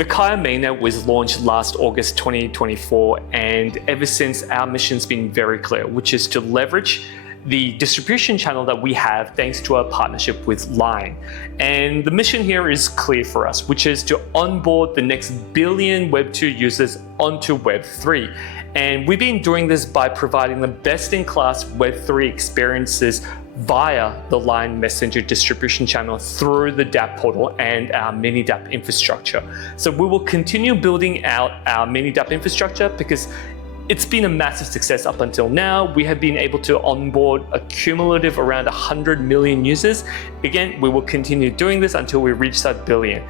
The Kaia mainnet was launched last August 2024, and ever since our mission's been very clear, which is to leverage the distribution channel that we have thanks to our partnership with Line. And the mission here is clear for us, which is to onboard the next billion Web2 users onto Web3. And we've been doing this by providing the best-in-class Web3 experiences via the Line Messenger distribution channel through the dApp portal and our mini dApp infrastructure. So we will continue building out our mini dApp infrastructure because it's been a massive success up until now. We have been able to onboard a cumulative around 100 million users. Again, we will continue doing this until we reach that billion.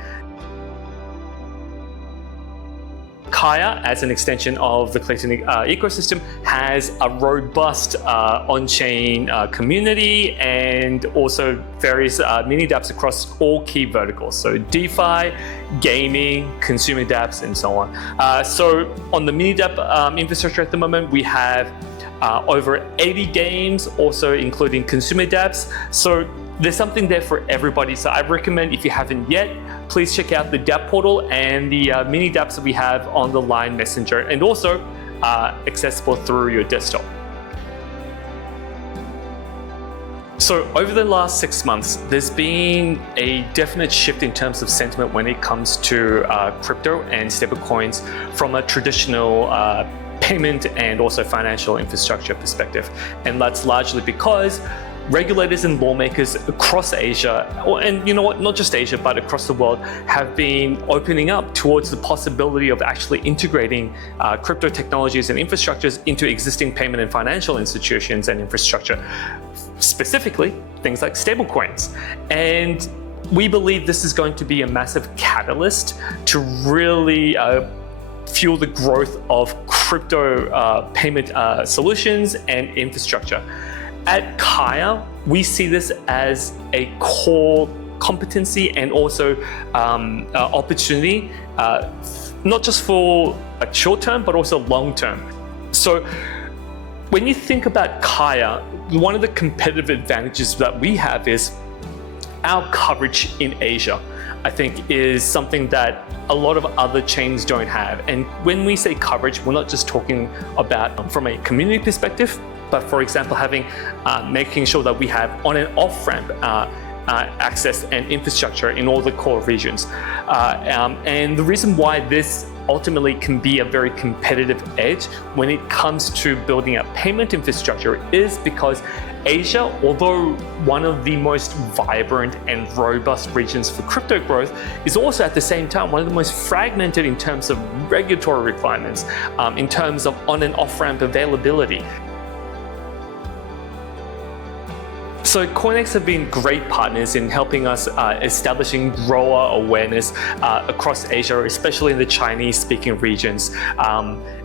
Kaia, as an extension of the Clayton ecosystem, has a robust on-chain community and also various mini dApps across all key verticals. So DeFi, gaming, consumer dApps, and so on. So on the mini dApp infrastructure at the moment, we have over 80 games, also including consumer dApps. So there's something there for everybody. So I recommend, if you haven't yet, please check out the dApp portal and the mini dApps that we have on the Line Messenger, and also accessible through your desktop. So over the last 6 months, there's been a definite shift in terms of sentiment when it comes to crypto and stablecoins from a traditional payment and also financial infrastructure perspective. And that's largely because regulators and lawmakers across Asia, and you know what, not just Asia, but across the world, have been opening up towards the possibility of actually integrating crypto technologies and infrastructures into existing payment and financial institutions and infrastructure, specifically things like stablecoins. And we believe this is going to be a massive catalyst to really fuel the growth of crypto payment solutions and infrastructure. At Kaia, we see this as a core competency and also opportunity, not just for a short term, but also long term. So when you think about Kaia, one of the competitive advantages that we have is our coverage in Asia. I think is something that a lot of other chains don't have. And when we say coverage, we're not just talking about from a community perspective, but for example, making sure that we have on and off ramp access and infrastructure in all the core regions. And the reason why this ultimately can be a very competitive edge when it comes to building a payment infrastructure is because Asia, although one of the most vibrant and robust regions for crypto growth, is also at the same time one of the most fragmented in terms of regulatory requirements, in terms of on and off ramp availability. So CoinEx have been great partners in helping us establishing grower awareness across Asia, especially in the Chinese-speaking regions.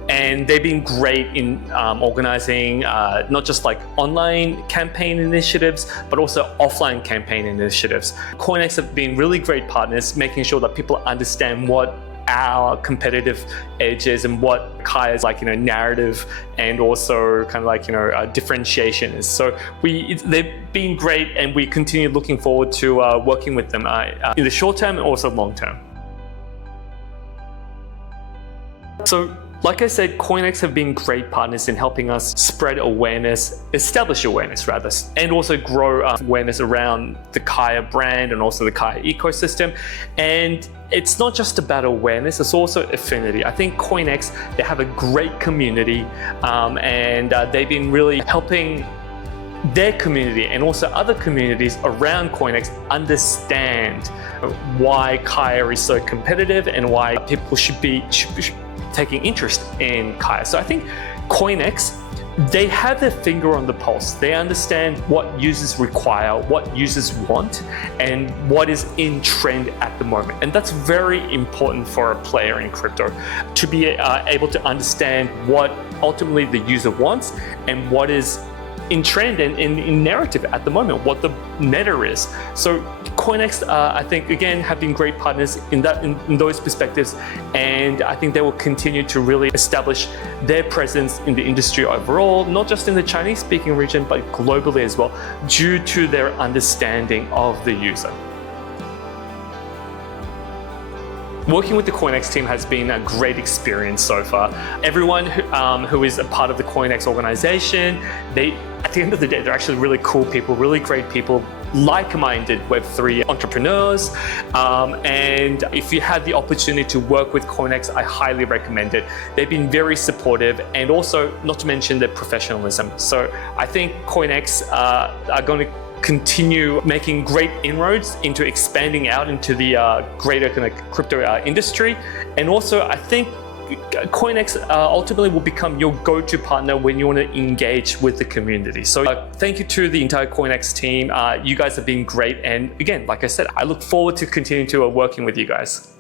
And they've been great in organizing not just like online campaign initiatives, but also offline campaign initiatives. CoinEx have been really great partners, making sure that people understand what our competitive edges and what Kaia's narrative and also kind of differentiation is. So they've been great, and we continue looking forward to working with them in the short term and also long term. So like I said, CoinEx have been great partners in helping us spread awareness, establish awareness rather, and also grow awareness around the Kaia brand and also the Kaia ecosystem. And it's not just about awareness, it's also affinity. I think CoinEx, they have a great community, and they've been really helping their community and also other communities around CoinEx understand why Kaia is so competitive and why people should be taking interest in Kaia. So I think CoinEx, they have their finger on the pulse. They understand what users require, what users want, and what is in trend at the moment. And that's very important for a player in crypto, to be able to understand what ultimately the user wants and what is in trend and in narrative at the moment, what the meta is. So CoinEx, I think, again, have been great partners in those perspectives, and I think they will continue to really establish their presence in the industry overall, not just in the Chinese-speaking region, but globally as well, due to their understanding of the user. Working with the CoinEx team has been a great experience so far. Everyone who is a part of the CoinEx organization, at the end of the day, they're actually really cool people, really great people, like-minded Web3 entrepreneurs. And if you had the opportunity to work with CoinEx, I highly recommend it. They've been very supportive, and also, not to mention their professionalism. So I think CoinEx are going to continue making great inroads into expanding out into the greater kind of crypto industry. And also, I think CoinEx ultimately will become your go-to partner when you want to engage with the community. So thank you to the entire CoinEx team. You guys have been great. And again, like I said, I look forward to continuing to working with you guys.